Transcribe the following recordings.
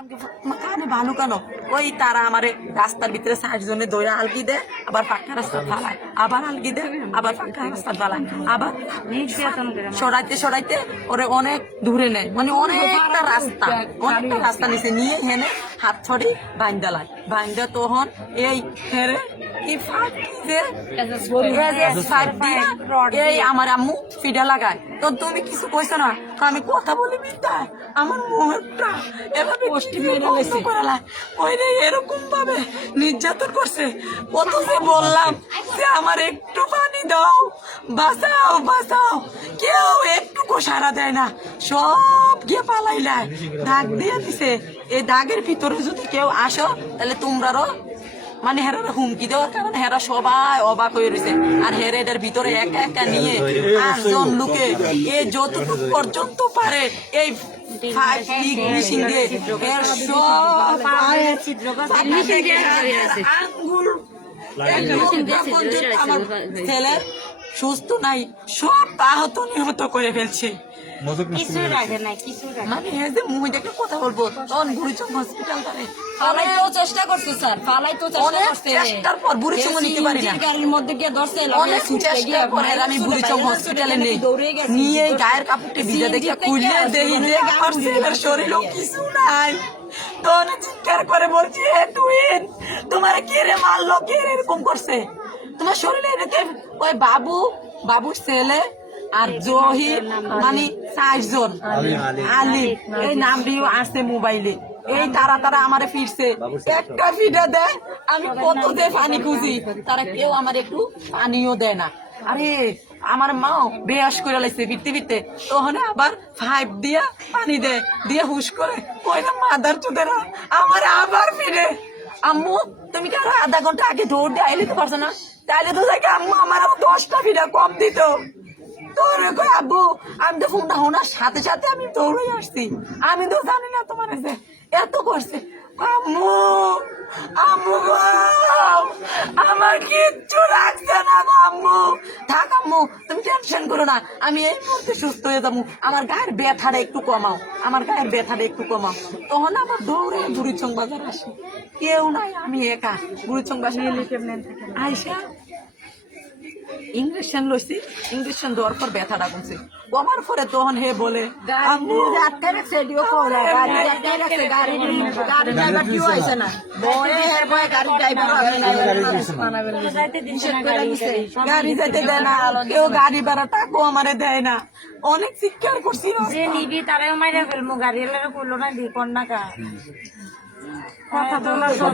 কানে ভালো কেন ওই তারা আমার রাস্তার ভিতরে 60 জনে দইয়া আলগি দেয়, আবার পাক্কা রাস্তা ফালায়, আবার আলগি দেয়, আবার পাক্কা রাস্তা ফালায়, আবার সরাইতে সরাইতে ওরে অনেক দূরে নেয়, মানে অনেকটা রাস্তা নিচে নিয়ে হেনে হাত ছড়ি বাইন্দালায় বাইন্দা তখন এই হেরে এই আমার আম্মু ফিডা লাগায়। তো তুমি কিছু কইছো না, আমি কথা বলি বিদ্যায় আমার মুহূর্তটা এভাবে এরকম ভাবে নির্যাতন করছে। প্রথমে বললাম যে আমার একটু পানি দাও, বাঁচাও বাঁচাও, কেউ একটুকু সাড়া দেয় না, সব গিয়ে পালাইলায়, দাগ দিয়ে দিছে। এই দাগের ভিতরে যদি কেউ আসো তাহলে তোমরারও মানে হেরার হুমকি দেওয়ার কারণে হেরা সবাই অবাক হয়ে রয়েছে। আর হেরেদের ভিতরে একা একা নিয়ে 8 জন লোকে এ যতটুকু পর্যন্ত পারে এই ছেলে সুস্থ নাই, সব আহত নিহত করে ফেলছে। কথা বলবো তখন বুড়িচং হসপিটাল ফালাইতেও চেষ্টা করছে স্যার, ফালাইতেও চেষ্টা করছে, চেষ্টার পর বুড়িচং নিতে পারি না, গাড়ির মধ্যে গিয়ে ধরছে, অনেক চেষ্টার পর আমি বুড়িচং হসপিটালে নেই নিয়ে গায়ের কাপড়টা ভিজা দেখে খুললে দেখি যে আমার ছেলের শরীরও কিছু নাই। তো অনেক চিৎকার করে বলছি, টুইন তোমার কে রে মারলো, কে এরকম করছে তোমার শরীরে? এরকম ওই বাবুর ছেলে আর জহির মানে 4 জন, আলী এই নাম দিয়েও আসছে মোবাইলে। এই তারা আমারে ফিরছে, একটা ফিডা দেয়, আমি কত যে পানি খুঁজি, তারা কেউ আমার একটু পানিও দেয় না। আরে আমার মাও বেয়াস করে লাগছে ফিরতে ফিরতে, তখন আবার 5 দিয়া পানি দেয়, দিয়ে হুশ করে ওই না মাদার চোদেরা আমার আবার ফিরে। আম্মু তুমি কি আরো আধা ঘন্টা আগে দৌড় দিয়ে আইলে তো পারছো না? তাইলে তো দেখে আম্মু আমার 10টা ফিডা কম দিত। আব্বু আমি তো ফোনটা হোনার সাথে সাথে আমি দৌড়ে আসছি, আমি তো জানি না তোমার এত করছে। আম্মু আম্মু আমার কিচ্ছু লাগছে না আম্মু, থাক আম্মু তুমি টেনশন করো না, আমি এই মুহূর্তে সুস্থ হয়ে যাবো, আমার গায়ের ব্যথাটা একটু কমাও, আমার গায়ের ব্যথাটা একটু কমাও। তখন আবার দৌড়ে বুড়িচং বাজার আসি, কেউ নাই, আমি একা বুড়িচং বাজার আইসা ইঞ্জেকশন লইছি, ইঞ্জেকশন দেওয়ার পর ব্যথাটা কমছে, কমার পরে তখন হে বলে গাড়ি যাইতে দেয় না, কেউ গাড়ি ভাড়া টাকাও আমারে দেয় না, অনেক চিৎকার করছি যে নিবি তারাও মাইরা ফেলবো, গাড়ি এলাকা করলো না দি কন্যাকা কথা বলা সব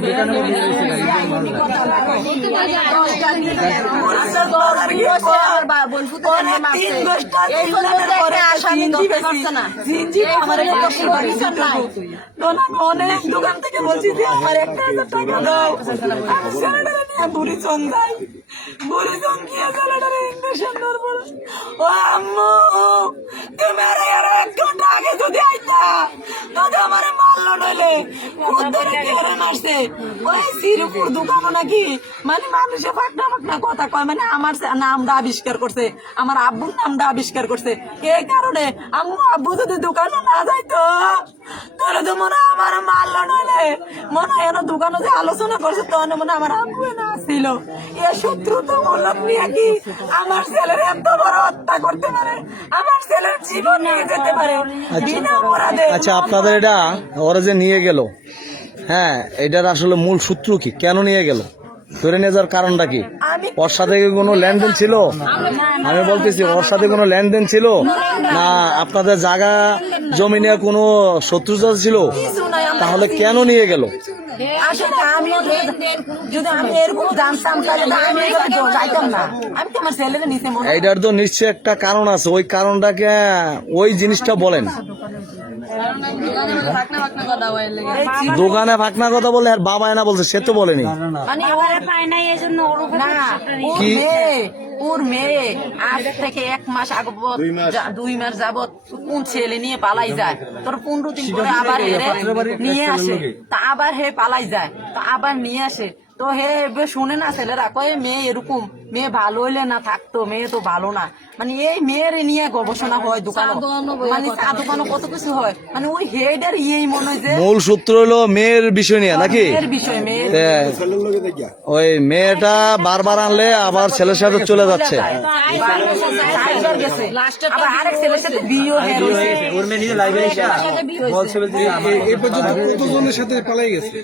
অনেক দোকান থেকে বলছি যে আমার 1000 টাকা দাও, বুড়িচং যাই, বুড়িচং গিয়ে ছেলেটারে ইঞ্জেকশন ধরবো। ও আম্মু তুমি আরো 1 ঘন্টা আগে যদি আইতা তাহলে আমার মারলো, নইলে মারছে ওই শ্রীপুর দোকানও নাকি মানে মানুষে ফাঁকনা ফাঁকনা কথা কয়, মানে আমার নামটা আবিষ্কার করছে, আমার আব্বুর নামটা আবিষ্কার করছে। এই কারণে আব্বু যদি দোকানও না যাইতো তাহলে তো মনে হয় আমার মারলো, নইলে মনে হয় এনে দোকানে যে আলোচনা করছে তখন মনে আমার আব্বু না ছিল। এ শত্রুতা মূলক নিয়ে কি আমার ছেলের এত বড় হত্যা করতে পারে, আমার ছেলের জীবন নিয়ে যেতে পারে বিনা অপরাধে। আচ্ছা আপনাদের এটা ওরা যে নিয়ে গেল, হ্যাঁ এটার আসলে মূল সূত্র কি, কেন নিয়ে গেল, ধরে নিয়ে যাওয়ার কারণটা কি? ওর সাথে কোনো লেনদেন ছিল? আমি বলতেছি ওর সাথে কোনো লেনদেন ছিল না আপনাদের জায়গা জমি নিয়ে কোনো শত্রুতা ছিল? তাহলে কেন নিয়ে গেল? আসলে আমি যদি আমি এরকম জানতাম তাহলে আমি যাইতাম না, আমি তোমার ছেলেকে নিতে। এইটার তো নিশ্চয় একটা কারণ আছে, ওই কারণটাকে ওই জিনিসটা বলেন। দোকানে ফাঁকনা কথা বলে আর বাবা না বলছে, সে তো বলেনি কি ওর মেয়ে আজ থেকে 1 মাস আগে 2 মাস যাবত কোন ছেলে নিয়ে পালাই যায়, তোর 15 দিন পরে আবার নিয়ে আসে, তা আবার হে পালাই যায়, তা আবার নিয়ে আসে, তো হে শুনে না ছেলেরা কয়ে মেয়ে এরকম মেয়ে ভালো হইলে না থাকতো, মেয়ে তো ভালো না, মানে এই মেয়ের নিয়ে গবেষণা হয় দোকানে, মানে চা দোকানে কত কিছু হয়, মানে ওই হেডের ইয়েই মনে হয় যে মূল সূত্র হলো মেয়ের বিষয় নিয়ে নাকি? মেয়ের বিষয়, মেয়ের ওই মেয়েটা বারবার আনলে আবার ছেলের সাথে চলে যাচ্ছে। চারবার গেছে, আবার আরেক ছেলের সাথে বিয়েও হয়ে রয়েছে। এই পর্যন্ত কতজনের সাথে পালাই গেছে?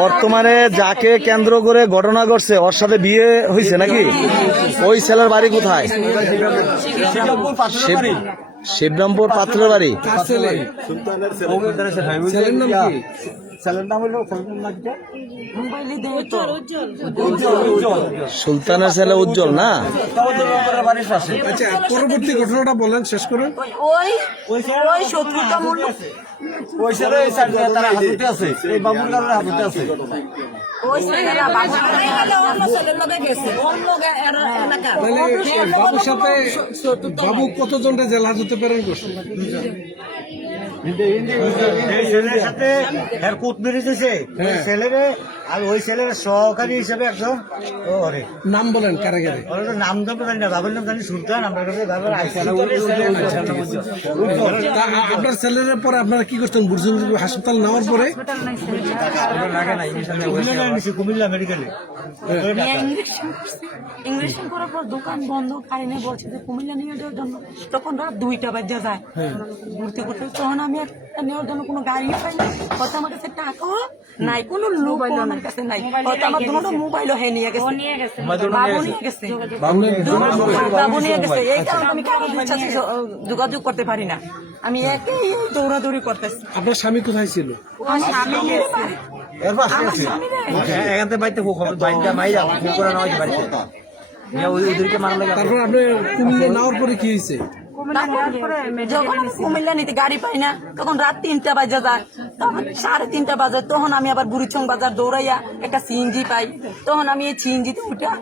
বর্তমানে যাকে কেন্দ্র করে ঘটনা ঘটছে ওর সাথে বিয়ে হয়েছে নাকি? ওই ছেলের বাড়ি কোথায়? শিবরামপুর পাত্রের বাড়ি। ছেলের নাম কি? সুলতানের ছেলে উজ্জ্বল না? আচ্ছা, পরবর্তী ঘটনাটা বলেন, শেষ করুন। ওই ওই শত্রুতা মূল্য ওই ছেলেরা অন্য ছেলের লগে গেছে, অন্য এলাকা। তাহলে বাবুর সাথে বাবু কতজনটা জেল হাজতে প্রেরণ করছে? ছেলের সাথে কুট মেরে দিয়েছে ছেলেরে, আর ওই ছেলের সহকারী হিসেবে একজন নাম বলেন কারে কারে? নাম তো জানি না, বাবার নাম জানি সুলতান, আমরা কাছে বাবার তা আপনার ছেলের পরে আপনারা কি করতেন? বুঝছেন হাসপাতাল নেওয়ার পরে কুমিল্লা মেডিকেলে ইংলিশন করার পর দোকান বন্ধ, কারিনে বলছে যে কুমিল্লা নিয়ে যাওয়ার জন্য। তখন রাত 2টা বাজে যায় ঘুরতে ঘুরতে, তখন আমি একটা নেওয়ার জন্য কোনো গাড়ি পাই না, হয়তো আমার কাছে টাকাও নাই, কোনো লোক আমার কাছে নাই, হয়তো আমার দুটো মোবাইলও নিয়ে গেছে, বাবু নিয়ে গেছে, বাবু নিয়ে গেছে। এই কারণে আমি কারোর সাথে যোগাযোগ করতে পারি না, আমি একই দৌড়াদৌড়ি করতেছি। আপনার স্বামী কোথায় ছিল? আমার স্বামী গেছে। আমার স্বামী রে। তারপর আপনি কুমিল্লা নেওয়ার পরে কি হয়েছে? যখন আমি কুমিল্লা নিতে গাড়ি পাই না, তখন রাত 3টা বাজে যায়, তখন 3:30 বাজে, তখন আমি আবার বুড়িচং বাজার দৌড়াইয়া একটা সিএনজি পাই, তখন আমি এই সিএনজিতে উঠা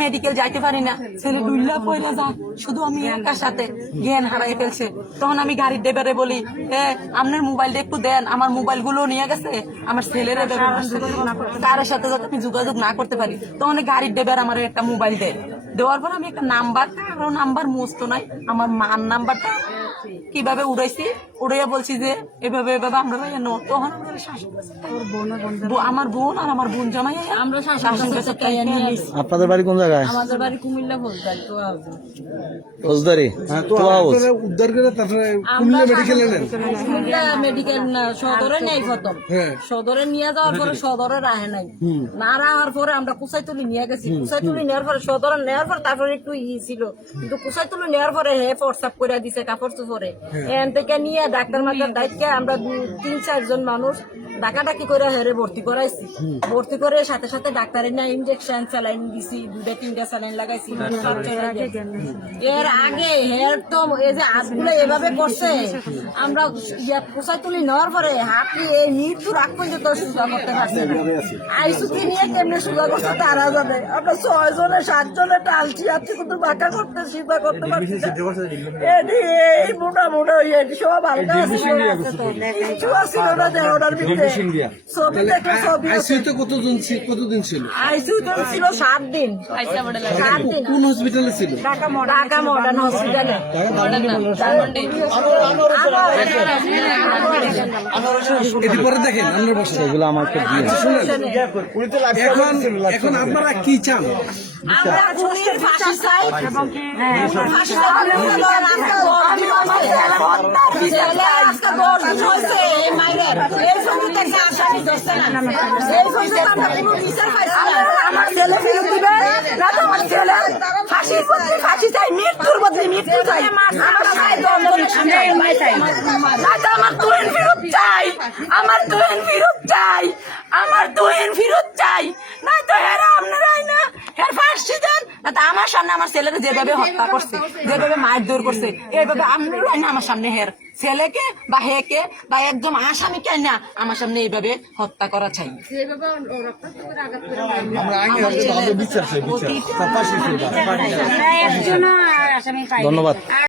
মেডিকেল যাইতে পারি না, ছেলে ডুল্লা পয়লা যায়, শুধু আমি একার সাথে জ্ঞান হারাই ফেলছে। তখন আমি গাড়ির ড্রাইভারে বলি, আপনার মোবাইলটা একটু দেন, আমার মোবাইল গুলো নিয়ে গেছে, আমার ছেলেরা কারোর সাথে যাতে আমি যোগাযোগ না করতে পারি। তখন গাড়ির ড্রাইভার আমার একটা মোবাইল দেয়, দেওয়ার পর আমি একটা নাম্বার, কারো নাম্বার মুছতো নাই, আমার মার নাম্বারটা কিভাবে উড়াইছি, উড়াইয়া বলছি যে এভাবে এভাবে আমরা ভাইয়া নো। তখন আমার বোন আর আমার বোন জামাই আমরা শাসন কাছে আপনাদের বাড়ি কোন জায়গায়? আমাদের বাড়ি কুমিল্লা ফৌজদারি তো ফৌজদারি তো আপনারা উদ্ধার করে তারপরে কুমিল্লা মেডিকেলে নেন? কুমিল্লা মেডিকেল না, সদরে নেই প্রথম, সদরে নিয়ে যাওয়ার পরে সদরে রাহে নাই, না রাহার পরে আমরা কুচাইতুলি নিয়ে গেছি, কুচাইতুলি নেওয়ার পরে সদরে নেওয়ার পর তারপরে একটু ছিল, কিন্তু কুচাইতুলি নেওয়ার পরে হে প্রস্রাব করে দিছে কাপড় চোপড়ে, এখান থেকে নিয়ে ডাক্তার মাতার দায়িত্বে আমরা 3-4 জন মানুষ ডাকাডাকি করে হেরে ভর্তি করাইছি, ভর্তি করে সাথে সাথে ডাক্তারের না ইনজেকশন স্যালাইন দিছি, 2-3টা স্যালাইন লাগাইছি। এর আগে হের তো এই যে হাতগুলো এভাবে করছে, আমরা পোষায় তুলি নেওয়ার পরে হাত এই মৃত্যুর আগ পর্যন্ত সুজা করতে পারছি না। আইসুকে নিয়ে কেমনে সুজা করতে তারা যাবে, আমরা 6 জনে 7 জনে টালছি, আজকে কিন্তু বাঁকা করতে সিধা করতে পারছি না। এই মোটা মোটা সব হালকা কিছু আসছিল না দেওয়ার ভিতরে, ছবি দেখলে ছবি। আইসিইউতে কতদিন ছিল? আইসিইউতে ছিল 7 দিন। 7 দিন কোন হসপিটালে ছিল? ঢাকা মডার্ন হসপিটালে। এটি পরে দেখেন আপনার বাসায়। এগুলো আমাকে দিয়ে এখন আপনারা কি চান? আমরা খুনির ফাঁসি চাই এবং ফাঁসি চাই। আজকে বড় হয়েছে এই মাইরের, এই জন্যতে আসামি ধরছে না, এই জন্য আমরা কোনো বিচার পাইছি না। আমার ছেলে ফেরত দিবে না তো আমার ছেলে ফাঁসির বদলে ফাঁসি চাই, মৃত্যুর বদলে মৃত্যু চাই। আমরা চাই দণ্ডনীয় সাজা, না তো আমার তুহিন ফেরত চাই, আমার তুহিন ফেরত চাই, আমার তুহিন ফেরত চাই, না তো হেরা আপনারাই না হের ফাঁসি দেন, না তো আমার সামনে আমার ছেলেকে যেভাবে হত্যা করছে, যেভাবে মারধর করছে, এইভাবে আপনারাই না আমার সামনে হের ছেলেকে বা হেকে বা একদম আসামিকে না আমার সামনে এইভাবে হত্যা করা চাই। ধন্যবাদ।